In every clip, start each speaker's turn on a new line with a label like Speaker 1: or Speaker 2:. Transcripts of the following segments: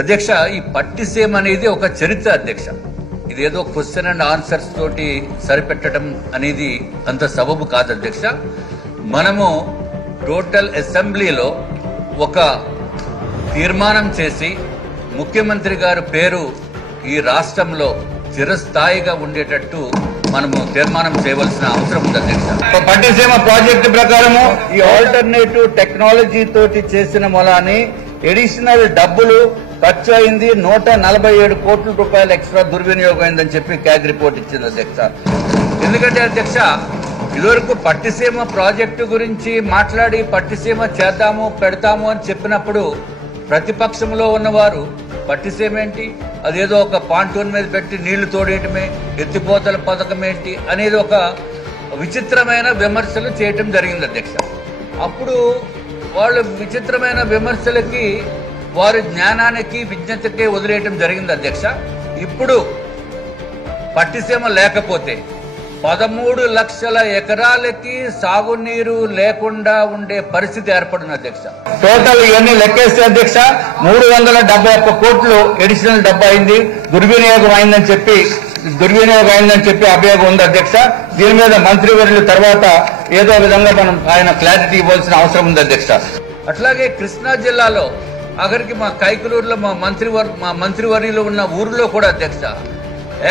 Speaker 1: అధ్యక్ష ఈ పట్టిసీమ అనేది ఒక చరిత్ర అధ్యక్ష. ఇదేదో క్వశ్చన్ అండ్ ఆన్సర్స్ తోటి సరిపెట్టడం అనేది అంత సబబు కాదు అధ్యక్ష. మనము టోటల్ అసెంబ్లీలో ఒక తీర్మానం చేసి ముఖ్యమంత్రి గారి పేరు ఈ రాష్ట్రంలో చిరస్థాయిగా ఉండేటట్టు మనము తీర్మానం చేయవలసిన అవసరం ఉంది అధ్యక్ష.
Speaker 2: పట్టిసీమ ప్రాజెక్టు ప్రకారము ఈ ఆల్టర్నేటివ్ టెక్నాలజీ తోటి చేసిన మొలాని ఎడిషనల్ డబ్బులు ఖర్చు అయింది నూట నలభై ఏడు కోట్ల రూపాయలు ఎక్స్ట్రా దుర్వినియోగం అయిందని చెప్పి క్యాగ్ రిపోర్ట్ ఇచ్చింది అధ్యక్ష.
Speaker 1: ఎందుకంటే అధ్యక్ష ఇదివరకు పట్టిసీమ ప్రాజెక్టు గురించి మాట్లాడి పట్టిసీమ చేద్దాము పెడతాము అని చెప్పినప్పుడు ప్రతిపక్షంలో ఉన్నవారు పట్టిసీమ ఏంటి? అదేదో ఒక పాంటూన్ మీద పెట్టి నీళ్ళు తోడేయటమే ఎత్తిపోతల పథకం ఏంటి? అనేది ఒక విచిత్రమైన విమర్శలు చేయటం జరిగింది అధ్యక్ష. అప్పుడు వాళ్ళు విచిత్రమైన విమర్శలకి వారి జ్ఞానానికి విజ్ఞతకి వదిలేయటం జరిగింది అధ్యక్ష. ఇప్పుడు పట్టిసీమ లేకపోతే పదమూడు లక్షల ఎకరాలకి సాగునీరు లేకుండా ఉండే పరిస్థితి ఏర్పడింది అధ్యక్ష.
Speaker 2: టోటల్ ఇవన్నీ లెక్కేస్తే అధ్యక్ష మూడు వందల డెబ్బై ఒక్క కోట్లు ఎడిషనల్ డబ్బు అయింది. దుర్వినియోగం అయిందని చెప్పి దుర్వినియోగం అయిందని చెప్పి అభియోగం ఉంది అధ్యక్ష. దీని మీద మంత్రివర్యుల తర్వాత ఏదో విధంగా మనం ఆయన క్లారిటీ ఇవ్వాల్సిన అవసరం ఉంది అధ్యక్ష.
Speaker 1: అట్లాగే కృష్ణా జిల్లాలో అక్కడికి మా కైకలూరులో మా మంత్రివర్ మా మంత్రివర్యులు ఉన్న ఊరిలో కూడా అధ్యక్ష.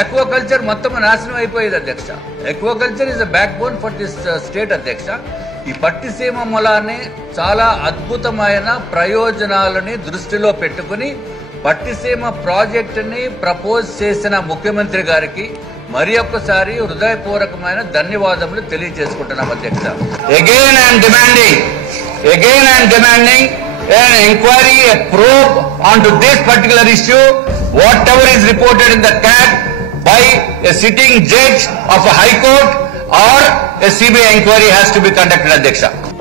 Speaker 1: ఎక్వాకల్చర్ మొత్తం నాశనం అయిపోయేది అధ్యక్ష. Aquaculture is a backbone for this state అధ్యక్ష. ఈ పట్టిసీమ మొలాన్ని చాలా అద్భుతమైన ప్రయోజనాలని దృష్టిలో పెట్టుకుని పట్టిసీమ ప్రాజెక్టుని ప్రపోజ్ చేసిన ముఖ్యమంత్రి గారికి మరి ఒక్కసారి హృదయపూర్వకమైన ధన్యవాదములు తెలియజేసుకుంటున్నాం అధ్యక్ష.
Speaker 2: Again and demanding again and demanding an inquiry, a probe onto this particular issue, whatever is reported in the CAG by a sitting judge of a high court or a CBI inquiry has to be conducted, at the Adhyaksha.